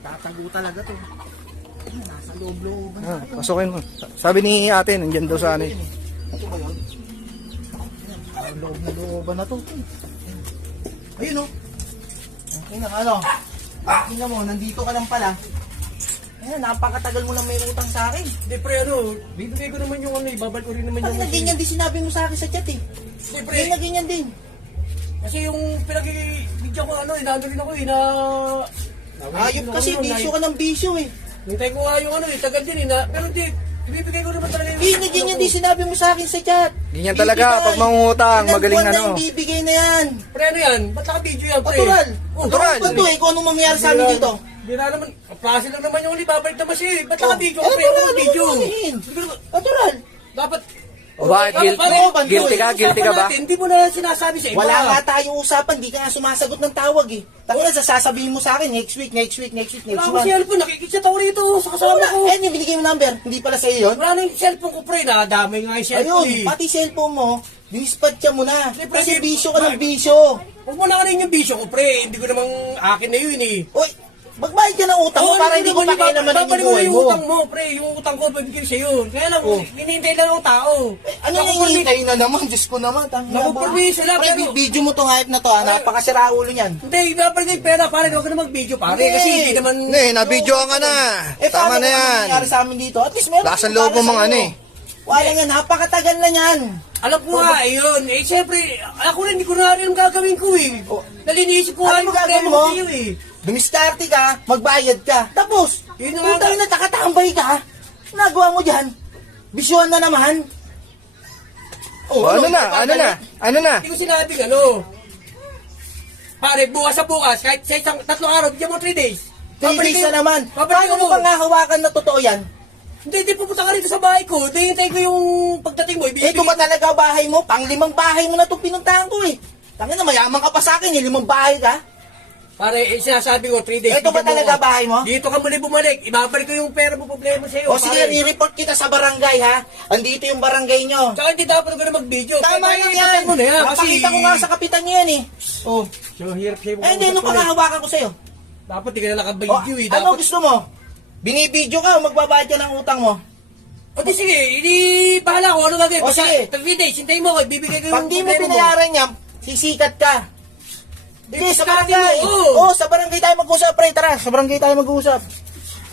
Tatago talaga to. Ayun, Nasa loob-looban Ah, tayo. pasukin mo. Sabi ni ate, nandyan daw sa ano eh. Ito ba yun? Loob na looban na to. Ayun o. Tingnan ano. Tingnan mo, nandito ka lang pala. Ayan, napakatagal mo lang may utang sa akin. Hindi pre, ano, bibigay ko naman yung ano, ibabal ko rin naman Pag yung... na ganyan din sinabi mo sa akin sa chat eh. Hindi pre, Ganyan na ganyan din. kasi yung pinag-video ko ano, inano rin ako eh, na... Ayop kasi, ano, bisyo ka ng bisyo eh. Hintay ko nga yung ano, eh, tagad din eh, na, pero hindi, ibibigay ko naman talaga yung... Hindi na ganyan din sinabi mo sa akin sa chat. Ganyan talaga, pag mangungutang, Ilang magaling buwan na ano. yung bibigay na yan. Pre, ano yan? Ba't naka-video yan, pre? Natural. Oh, Natural. Natural. Ito eh, kung anong mangyayari sa amin dito. Hindi na naman, klase lang naman yung libabalik naman siya eh. Ba't Oh, naka-video? eh, Pre, ano video? ano bakit? Dapat Guilty, ka? Guilty ka ba? Hindi mo na sinasabi sa iba. Wala nga tayong usapan, di ka nga sumasagot ng tawag eh. Tangina, sasabihin mo sa akin, next week, next week, next week, next Wala akong month. cellphone, nakikita ako rito sa kasama ko. eh, yung binigay mo number, hindi pala sa'yo yun. Wala na yung cellphone ko, pre. Nadamay nga yung cellphone Ayun, eh. pati cellphone mo, dinispatcha mo na. Siyempre, Kasi hindi- bisyo ka ng bisyo. Huwag mo na rin yung bisyo ko, pre. Hindi ko namang akin na yun eh. Uy, magbayad ka ng utang mo para hindi ko pa naman ang Babalik mo buhay yung mo. utang mo, pre. Yung utang ko, babigay sa yun. Kaya lang, Oh. hinihintay lang ng tao. Ano yung hinihintay na naman? Diyos ko naman. tangina mo. Nakupermiso lang, Pre, pero- video mo tong hype na to, ha? Napakasira ulo niyan. Hindi, babalik yung pera, pare. Huwag ka na mag-video, pare. Kasi hindi naman... Hindi, na-video ka na. Eh, Tama paano na kung ano yan. nangyari sa amin dito? At least meron Lakas ng loob mo, mga sa'yo. ano eh. Wala nga, napakatagal na yan. Alam ko nga, ayun. Eh, siyempre, ako rin, hindi ko na rin ang gagawin ko eh. Oh. Nalinisip ko Ano nga mo yung gagawin problema mo? ko sa'yo eh. Dumiskarte ka, magbayad ka. Tapos, Yun yun na nga. na takatambay ka. Nagawa mo dyan. Bisyuhan na naman. O, ano na? Ano na? Ano na? Hindi ko sinabing ano. Pare, bukas sa bukas, kahit sa isang tatlong araw, bigyan mo 3 days. Three days na naman. Paano mo ba nga hawakan na totoo yan? Hindi, hindi pupunta ka rito sa bahay ko. Hintay ko yung pagdating mo. Eh, Ibibigay ito ba talaga bahay mo? Pang limang bahay mo na itong pinuntahan ko eh. Tangin na, mayaman ka pa sa akin eh. Limang bahay ka. Pare, eh, sinasabi ko, 3 days. Ito ba talaga bahay mo? Dito ka muli bumalik. Ibabalik ko yung pera mo problema sa'yo. O sige, i-report kita sa barangay ha. Andito yung barangay nyo. Tsaka hindi dapat ko na mag-video. Tama Kaya lang yan. mo na yan. Kasi... Ko nga sa kapitan nyo yan eh. Oh. So, hirap sa'yo. Eh, hindi, ano pa nga hawakan ko sa'yo? Dapat di ka na O, nakabayvideo eh. ano Dapat... gusto mo? Binibidyo ka o magbabayad ka ng utang mo? O di sige, hindi bahala ko. Ano gagawin? O, Basta, sige. 3 days, hintayin mo ko. Ibibigay ko yung Pag di mo problema pinayaran yan, sisikat ka. Hindi, sa barangay. mo, Oo, oo. sa barangay tayo mag-usap, pre. Tara, sa barangay tayo mag-usap.